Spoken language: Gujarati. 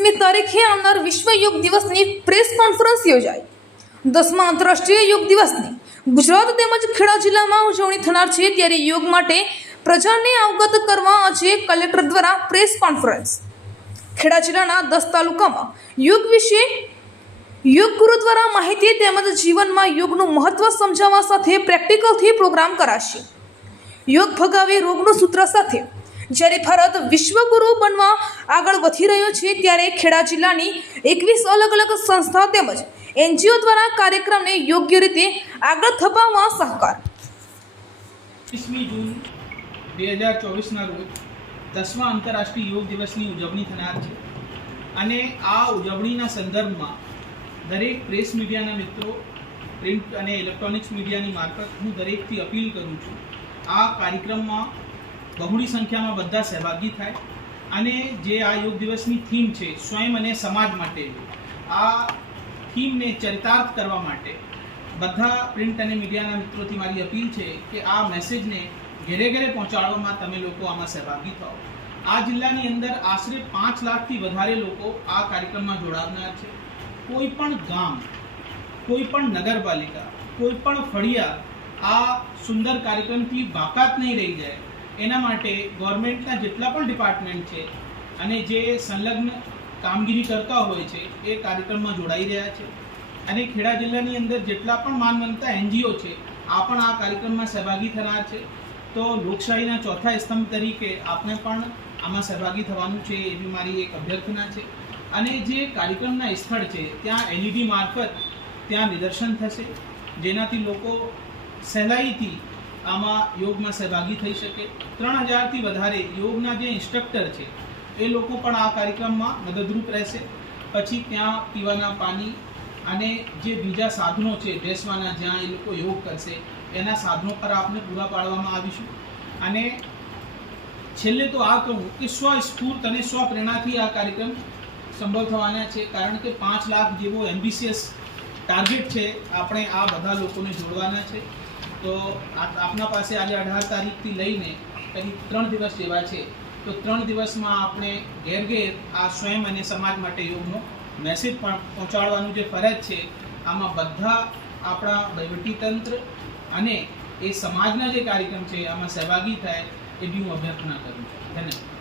21મી તારીખે આવનાર વિશ્વ યોગ દિવસની પ્રેસ કોન્ફરન્સ યોજાઈ। 10મા આંતરરાષ્ટ્રીય યોગ દિવસની ગુજરાત તેમજ ખેડા જિલ્લામાં ઉજવણી થનાર છે, ત્યારે યોગ માટે પ્રજાને અવગત કરવા આજે કલેક્ટર દ્વારા પ્રેસ કોન્ફરન્સ। ખેડા જિલ્લાના 10 તાલુકામાં યોગ વિશે યોગ ગુરુ દ્વારા માહિતી તેમજ જીવનમાં યોગનું મહત્વ સમજાવવા સાથે પ્રેક્ટિકલથી પ્રોગ્રામ કરાશે। યોગ ભગાવે રોગનું સૂત્ર સાથે જ્યારે ભારત વિશ્વગુરુ બનવા આગળ વધી રહ્યો છે, ત્યારે ખેડા જિલ્લાની 21 અલગ અલગ સંસ્થા તેમજ NGO દ્વારા કાર્યક્રમને યોગ્ય રીતે આગળ ધપાવવા સહકાર। 21મી જૂન 2024ના રોજ 10મા આંતરરાષ્ટ્રીય યોગ દિવસની ઉજવણી થનાર છે અને આ ઉજવણીના સંદર્ભમાં દરેક પ્રેસ મીડિયાના મિત્રો, પ્રિન્ટ અને ઇલેક્ટ્રોનિક્સ મીડિયાની મારફત હું દરેકથી અપીલ કરું છું, આ કાર્યક્રમમાં બહોળી સંખ્યામાં બધા સહભાગી થાય અને જે આ યોગ દિવસની થીમ છે સ્વયં અને સમાજ માટે, આ થીમને ચરિતાર્થ કરવા માટે બધા પ્રિન્ટ અને મીડિયાના મિત્રોથી મારી અપીલ છે કે આ મેસેજને ઘેરે ઘેરે પહોંચાડવામાં તમે લોકો આમાં સહભાગી થાઓ। આ જિલ્લાની અંદર આશરે 5 લાખથી વધારે લોકો આ કાર્યક્રમમાં જોડાવનાર છે। કોઈ પણ ગામ, કોઈ પણ નગરપાલિકા, કોઈ પણ ફળિયા આ સુંદર કાર્યક્રમથી બાકાત નહીં રહી જાય, એના માટે ગવર્મેન્ટના જેટલા પણ ડિપાર્ટમેન્ટ છે અને જે સંલગ્ન કામગીરી કરતા હોય છે એ કાર્યક્રમમાં જોડાઈ રહ્યા છે અને ખેડા જિલ્લાની અંદર જેટલા પણ માનવંતા NGO છે આ પણ આ કાર્યક્રમમાં સહભાગી થનાર છે। તો લોકશાહીના ચોથા સ્તંભ તરીકે આપણે પણ આમાં સહભાગી થવાનું છે એવી મારી એક અભ્યર્થના છે અને જે કાર્યક્રમના સ્થળ છે ત્યાં LED મારફત ત્યાં નિદર્શન થશે, જેનાથી લોકો સહેલાઈથી આમાં યોગમાં સહભાગી થઈ શકે। 3000થી વધારે યોગના જે ઇન્સ્ટ્રક્ટર છે એ લોકો પણ આ કાર્યક્રમમાં મદદરૂપ રહેશે। પછી ત્યાં પીવાના પાણી અને જે બીજા સાધનો છે બેસવાના, જ્યાં એ લોકો યોગ કરશે એના સાધનો પર આપણે પૂરા પાડવામાં આવીશું અને છેલ્લે તો આ કહું કે સ્વસ્ફૂર્ત અને સ્વપ્રેરણાથી આ કાર્યક્રમ સંભવ થવાના છે, કારણ કે 5 લાખ જેવો એમ્બિશિયસ ટાર્ગેટ છે, આપણે આ બધા લોકોને જોડવાના છે। તો આપના પાસે આજે 18 તારીખથી લઈને કંઈક 3 દિવસ જેવા છે, તો 3 દિવસમાં આપણે ઘેર ઘેર આ સ્વયં અને સમાજ માટે યોગનો મેસેજ પણ પહોંચાડવાનું જે ફરજ છે, આમાં બધા આપણા વહીવટીતંત્ર અને એ સમાજના જે કાર્યક્રમ છે આમાં સહભાગી થાય એવી હું અભ્યર્થના કરું છું। ધન્યવાદ।